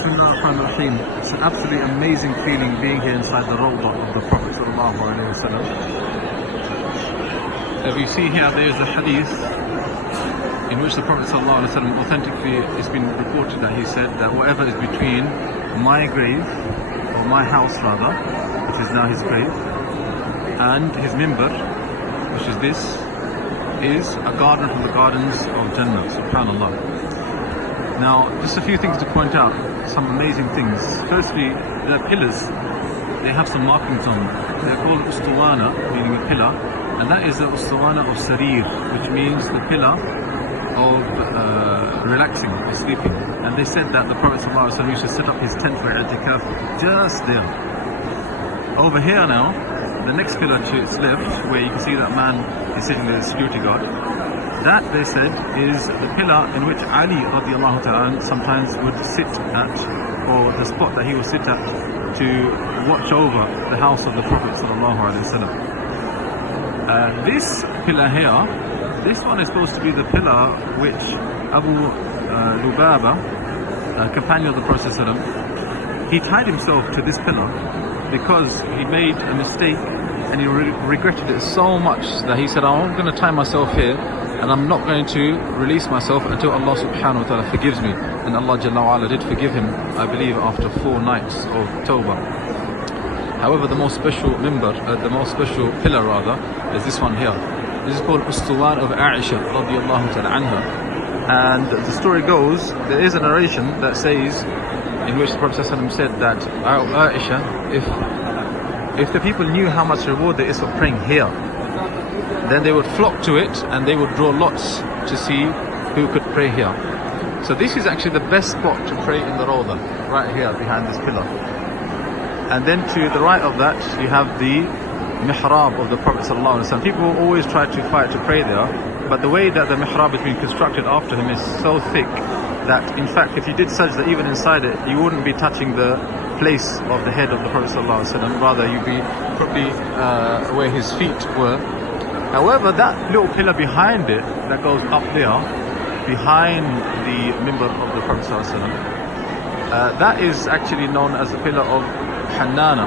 Bismillahirrahmanirrahim. It's an absolutely amazing feeling being here inside the Rawdah of the Prophet ﷺ. As you see here, there is a hadith in which the Prophet ﷺ authentically, it's been reported that he said that whatever is between my grave, or my house rather, which is now his grave, and his mimbar, which is this, is a garden from the gardens of Jannah. Subhanallah. Now, just a few things to point out, some amazing things. Firstly, the pillars, they have some markings on them. They're called ustuwana, meaning a pillar, and that is the ustuwana of sarir, which means the pillar of relaxing, or sleeping. And they said that the Prophet ﷺ used to set up his tent for i'tikaf just there. Over here now, the next pillar to its left, where you can see that man is sitting there, the security guard, that, they said, is the pillar in which Ali radiallahu ta'ala sometimes would sit at, or the spot that he would sit at to watch over the house of the Prophet sallallahu alaihi wasallam. This pillar here, this one is supposed to be the pillar which Abu Lubaba, companion of the Prophet sallallahu alaihi wasallam, he tied himself to this pillar because he made a mistake and he regretted it so much that he said, I'm going to tie myself here and I'm not going to release myself until Allah subhanahu wa ta'ala forgives me. And Allah Jalla wa ala did forgive him, I believe, after 4 nights of tawbah. However, the most special the most special pillar rather, is this one here. This is called Ustuwan of Aisha radiallahu ta'ala anha. And the story goes, there is a narration that says, in which the Prophet said that Aisha, if the people knew how much reward there is for praying here, then they would flock to it and they would draw lots to see who could pray here. So this is actually the best spot to pray in the Rawdah, right here behind this pillar. And then to the right of that you have the mihrab of the Prophet ﷺ. People always try to fight to pray there, but the way that the mihrab has been constructed after him is so thick that in fact if you did sajda even inside it, you wouldn't be touching the place of the head of the Prophet ﷺ, rather you'd be probably where his feet were. However, that little pillar behind it, that goes up there, behind the mimbar of the Prophet ﷺ, that is actually known as the pillar of Hannana,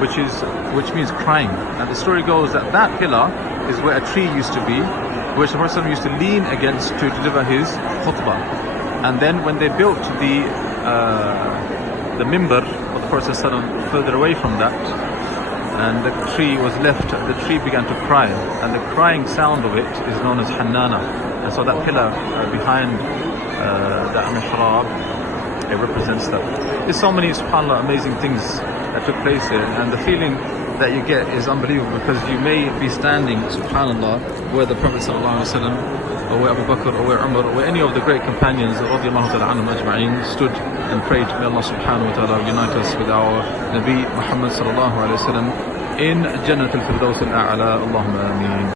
which means crying. And the story goes that that pillar is where a tree used to be, which the Prophet ﷺ used to lean against to deliver his khutbah. And then when they built the mimbar of the Prophet ﷺ further away from that, and the tree was left, the tree began to cry, and the crying sound of it is known as Hannana. And so that pillar behind that mihrab, it represents that. There's so many, subhanAllah, amazing things that took place here, and the feeling that you get is unbelievable, because you may be standing, subhanAllah, where the Prophet ﷺ, or where Abu Bakr, or where Umar, or where any of the great companions radiallahu ta'ala anhum ajma'in stood and prayed. May Allah subhanahu wa ta'ala unite us with our Nabi Muhammad sallallahu alayhi wa sallam in Jannat al-Firdaus al-A'la. Allahumma ameen.